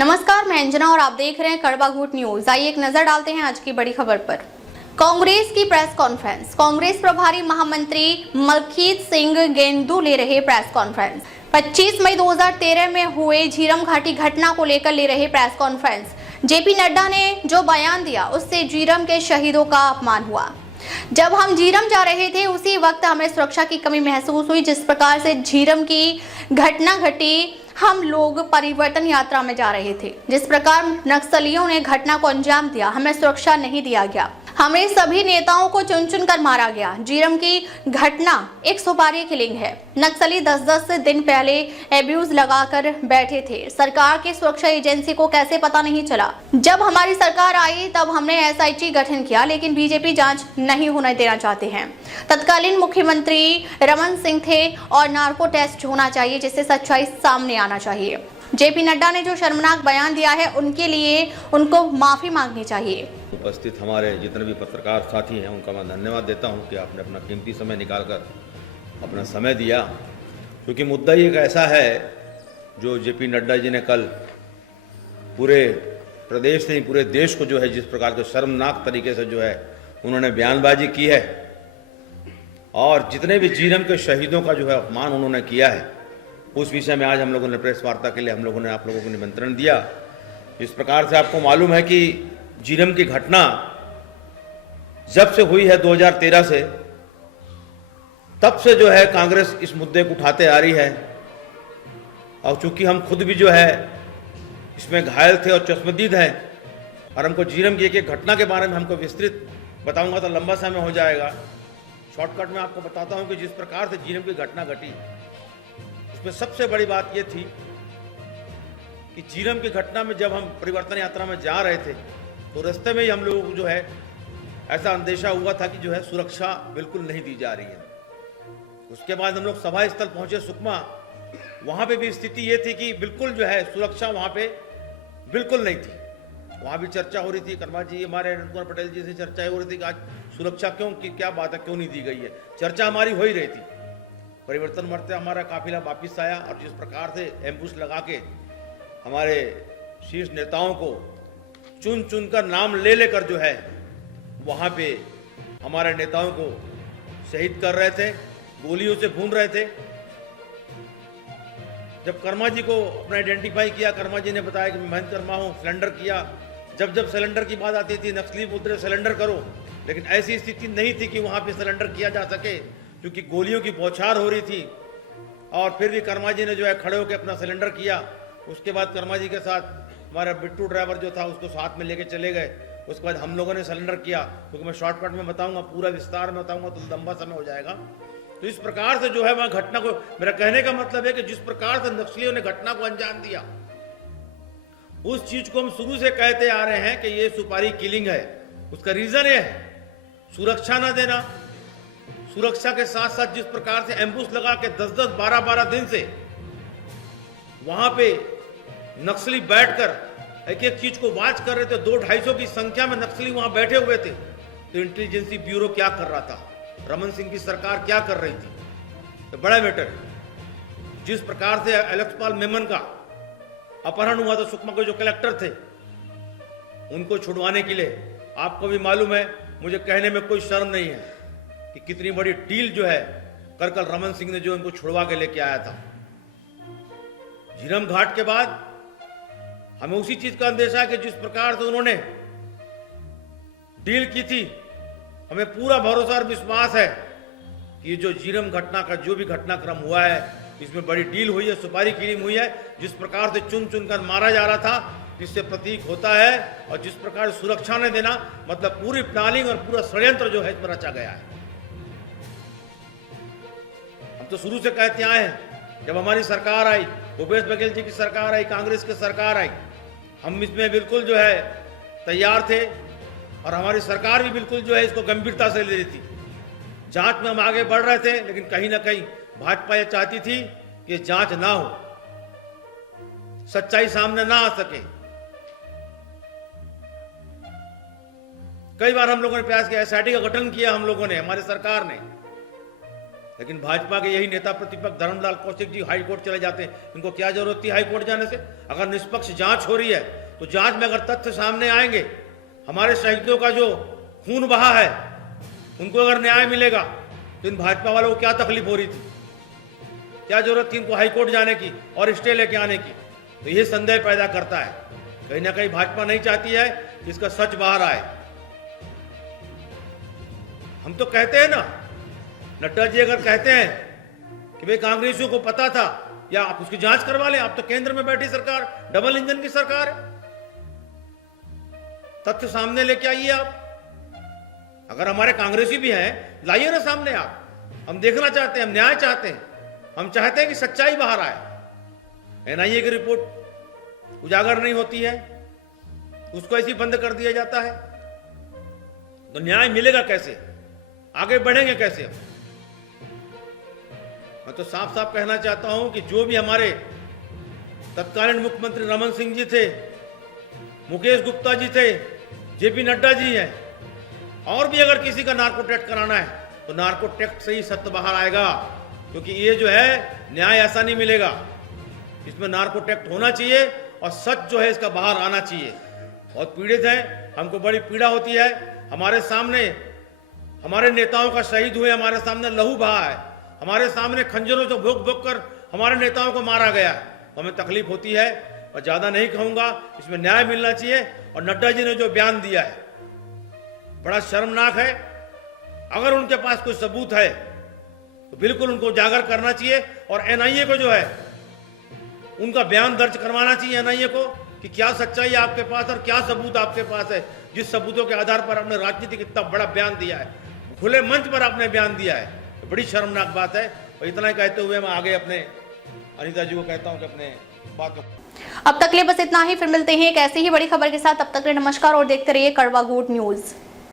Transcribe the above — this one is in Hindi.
नमस्कार, मैं अंजना और आप देख रहे हैं कड़वा घूट न्यूज। आइए एक नजर डालते हैं आज की बड़ी खबर पर। कांग्रेस की प्रेस कॉन्फ्रेंस। कांग्रेस प्रभारी महामंत्री मलकीत सिंह गेंदू ले रहे प्रेस कॉन्फ्रेंस। 25 मई 2013 में हुए झीरम घाटी घटना को लेकर ले रहे प्रेस कॉन्फ्रेंस। जेपी नड्डा ने जो बयान दिया उससे झीरम के शहीदों का अपमान हुआ। जब हम झीरम जा रहे थे उसी वक्त हमें सुरक्षा की कमी महसूस हुई। जिस प्रकार से झीरम की घटना घटी, हम लोग परिवर्तन यात्रा में जा रहे थे। जिस प्रकार नक्सलियों ने घटना को अंजाम दिया, हमें सुरक्षा नहीं दिया गया। हमें सभी नेताओं को चुन चुन कर मारा गया। झीरम की घटना एक सुपारी किलिंग है। नक्सली 10-10 दिन पहले एब्यूज लगाकर बैठे थे। सरकार की सुरक्षा एजेंसी को कैसे पता नहीं चला। जब हमारी सरकार आई तब हमने एसआईटी गठन किया, लेकिन बीजेपी जांच नहीं होने देना चाहते हैं। तत्कालीन मुख्यमंत्री रमन सिंह थे और नार्को टेस्ट होना चाहिए, जिससे सच्चाई सामने आना चाहिए। जेपी नड्डा ने जो शर्मनाक बयान दिया है उनके लिए उनको माफी मांगनी चाहिए। उपस्थित हमारे जितने भी पत्रकार साथी हैं उनका मैं धन्यवाद देता हूं कि आपने अपना कीमती समय निकालकर अपना समय दिया, क्योंकि मुद्दा ही एक ऐसा है जो जेपी नड्डा जी ने कल पूरे प्रदेश से ही पूरे देश को जो है जिस प्रकार के शर्मनाक तरीके से जो है उन्होंने बयानबाजी की है और जितने भी झीरम के शहीदों का जो है अपमान उन्होंने किया है, उस विषय में आज हम लोगों ने प्रेस वार्ता के लिए हम लोगों ने आप लोगों को निमंत्रण दिया। इस प्रकार से आपको मालूम है कि झीरम की घटना जब से हुई है 2013 से, तब से जो है कांग्रेस इस मुद्दे को उठाते आ रही है। और चूंकि हम खुद भी जो है इसमें घायल थे और चश्मदीद हैं और हमको झीरम की एक घटना के बारे में हमको विस्तृत बताऊंगा तो लंबा समय हो जाएगा। शॉर्टकट में आपको बताता हूं कि जिस प्रकार से झीरम की घटना घटी, उसमें सबसे बड़ी बात यह थी कि झीरम की घटना में जब हम परिवर्तन यात्रा में जा रहे थे तो रास्ते में ही हम लोगों को जो है ऐसा अंदेशा हुआ था कि जो है सुरक्षा बिल्कुल नहीं दी जा रही है। उसके बाद हम लोग सभा स्थल पहुंचे सुकमा, वहां पे भी स्थिति ये थी कि बिल्कुल जो है सुरक्षा वहां पे बिल्कुल नहीं थी। वहां भी चर्चा हो रही थी, कर्मा जी हमारे अनंत कुमार पटेल जी से चर्चा हो रही थी कि आज सुरक्षा क्यों की क्या बात है, क्यों नहीं दी गई है। चर्चा हमारी हो ही रही थी। परिवर्तन मरते हमारा काफिला वापिस आया और जिस प्रकार से एम्बुश लगा के हमारे शीर्ष नेताओं को चुन चुन कर नाम ले लेकर जो है वहां पे हमारे नेताओं को शहीद कर रहे थे, गोलियों से भून रहे थे। जब कर्मा जी को अपना आइडेंटिफाई किया, कर्मा जी ने बताया कि मैं महेंद्र कर्मा हूं, सिलेंडर किया। जब जब सिलेंडर की बात आती थी नक्सली बोलते रहे सिलेंडर करो, लेकिन ऐसी स्थिति नहीं थी कि वहां पे सिलेंडर किया जा सके, क्योंकि गोलियों की बौछार हो रही थी। और फिर भी कर्मा जी ने जो है खड़े होकर अपना सिलेंडर किया। उसके बाद कर्मा जी के साथ हमारा बिट्टू ड्राइवर जो था उसको साथ में लेके चले गए। उसके बाद हम लोगों ने सिलेंडर किया, क्योंकि मैं शॉर्टकट में बताऊंगा, पूरा विस्तार में बताऊंगा तो लंबा समय हो जाएगा। तो इस प्रकार से जो है वहां घटना को, मेरा कहने का मतलब है कि जिस प्रकार से नक्सलियों ने घटना को अंजाम दिया, उस चीज को हम शुरू से कहते आ रहे हैं कि ये सुपारी किलिंग है। उसका रीजन ये है सुरक्षा न देना। सुरक्षा के साथ साथ जिस प्रकार से एम्बुश लगा के 10-10, 12-12 दिन से वहां पे नक्सली बैठकर एक एक चीज को वाच कर रहे थे। 200-250 की संख्या में नक्सली वहां बैठे हुए थे। तो इंटेलिजेंसी ब्यूरो क्या कर रहा था, रमन सिंह की सरकार क्या कर रही थी, तो बड़ा मैटर। जिस प्रकार से एलेक्सपाल मेमन का अपहरण हुआ था, सुकमा के जो कलेक्टर थे, उनको छुड़वाने के लिए, आपको भी मालूम है, मुझे कहने में कोई शर्म नहीं है कि कितनी बड़ी डील जो है कल रमन सिंह ने जो उनको छुड़वा के लेके आया था। झीरम घाट के बाद हमें उसी चीज का अंदेशा है कि जिस प्रकार से उन्होंने डील की थी, हमें पूरा भरोसा और विश्वास है कि जो झीरम घटना का जो भी घटनाक्रम हुआ है, इसमें बड़ी डील हुई है, सुपारी किलिंग हुई है। जिस प्रकार से चुन चुन कर मारा जा रहा था, जिससे प्रतीक होता है, और जिस प्रकार सुरक्षा ने देना, मतलब पूरी प्लानिंग और पूरा षड्यंत्र जो है इसमें रचा गया है। हम तो शुरू से कहते आए हैं, जब हमारी सरकार आई, भूपेश बघेल जी की सरकार आई, कांग्रेस की सरकार आई, हम इसमें बिल्कुल जो है तैयार थे और हमारी सरकार भी बिल्कुल जो है इसको गंभीरता से ले रही थी। जांच में हम आगे बढ़ रहे थे, लेकिन कहीं ना कहीं भाजपा यह चाहती थी कि जांच ना हो, सच्चाई सामने ना आ सके। कई बार हम लोगों ने प्रयास किया, एसआईटी का गठन किया हम लोगों ने, हमारी सरकार ने, लेकिन भाजपा के यही नेता प्रतिपक्ष धर्मलाल कौशिक जी हाई कोर्ट चले जाते हैं। इनको क्या जरूरत थी हाई कोर्ट जाने से? अगर निष्पक्ष जांच हो रही है तो जांच में अगर तथ्य सामने आएंगे, हमारे शहीदों का जो खून बहा है उनको अगर न्याय मिलेगा तो इन भाजपा वालों को क्या तकलीफ हो रही थी? क्या जरूरत थी इनको हाई कोर्ट जाने की और स्टे लेके आने की? तो ये संदेह पैदा करता है। कहीं ना कहीं भाजपा नहीं चाहती है कि इसका सच बाहर आए। हम तो कहते हैं ना, नड्डा जी अगर कहते हैं कि भाई कांग्रेसियों को पता था, या आप उसकी जांच करवा लें। आप तो केंद्र में बैठी सरकार, डबल इंजन की सरकार है। तथ्य सामने लेके आइए आप। अगर हमारे कांग्रेसी भी हैं, लाइए ना सामने आप। हम देखना चाहते हैं, हम न्याय चाहते हैं, हम चाहते हैं कि सच्चाई बाहर आए। एनआईए की रिपोर्ट उजागर नहीं होती है, उसको ऐसे ही बंद कर दिया जाता है, तो न्याय मिलेगा कैसे? आगे बढ़ेंगे कैसे? मैं तो साफ साफ कहना चाहता हूं कि जो भी हमारे तत्कालीन मुख्यमंत्री रमन सिंह जी थे, मुकेश गुप्ता जी थे, जेपी नड्डा जी हैं, और भी अगर किसी का नार्को टेस्ट कराना है तो नार्को टेस्ट से ही सत्य बाहर आएगा। क्योंकि ये जो है न्याय ऐसा नहीं मिलेगा, इसमें नार्को टेस्ट होना चाहिए और सच जो है इसका बाहर आना चाहिए। बहुत पीड़ित हैं, हमको बड़ी पीड़ा होती है। हमारे सामने हमारे नेताओं का शहीद हुए, हमारे सामने लहू बहा है, हमारे सामने खंजरों से भोंक भोंक कर हमारे नेताओं को मारा गया है, तो हमें तकलीफ होती है। और ज्यादा नहीं कहूंगा, इसमें न्याय मिलना चाहिए। और नड्डा जी ने जो बयान दिया है बड़ा शर्मनाक है। अगर उनके पास कोई सबूत है तो बिल्कुल उनको उजागर करना चाहिए। और एनआईए को जो है उनका बयान दर्ज करवाना चाहिए एनआईए को कि क्या सच्चाई आपके पास और क्या सबूत आपके पास है, जिस सबूतों के आधार पर आपने राजनीतिक इतना बड़ा बयान दिया है, खुले मंच पर आपने बयान दिया है। तो बड़ी शर्मनाक बात है। और इतना ही कहते हुए मैं आगे अपने अनीता जी को कहता हूं कि अपने बात को अब तक के लिए बस इतना ही। फिर मिलते हैं एक ऐसी ही बड़ी खबर के साथ। तब तक के लिए नमस्कार और देखते रहिए कड़वा घूट न्यूज।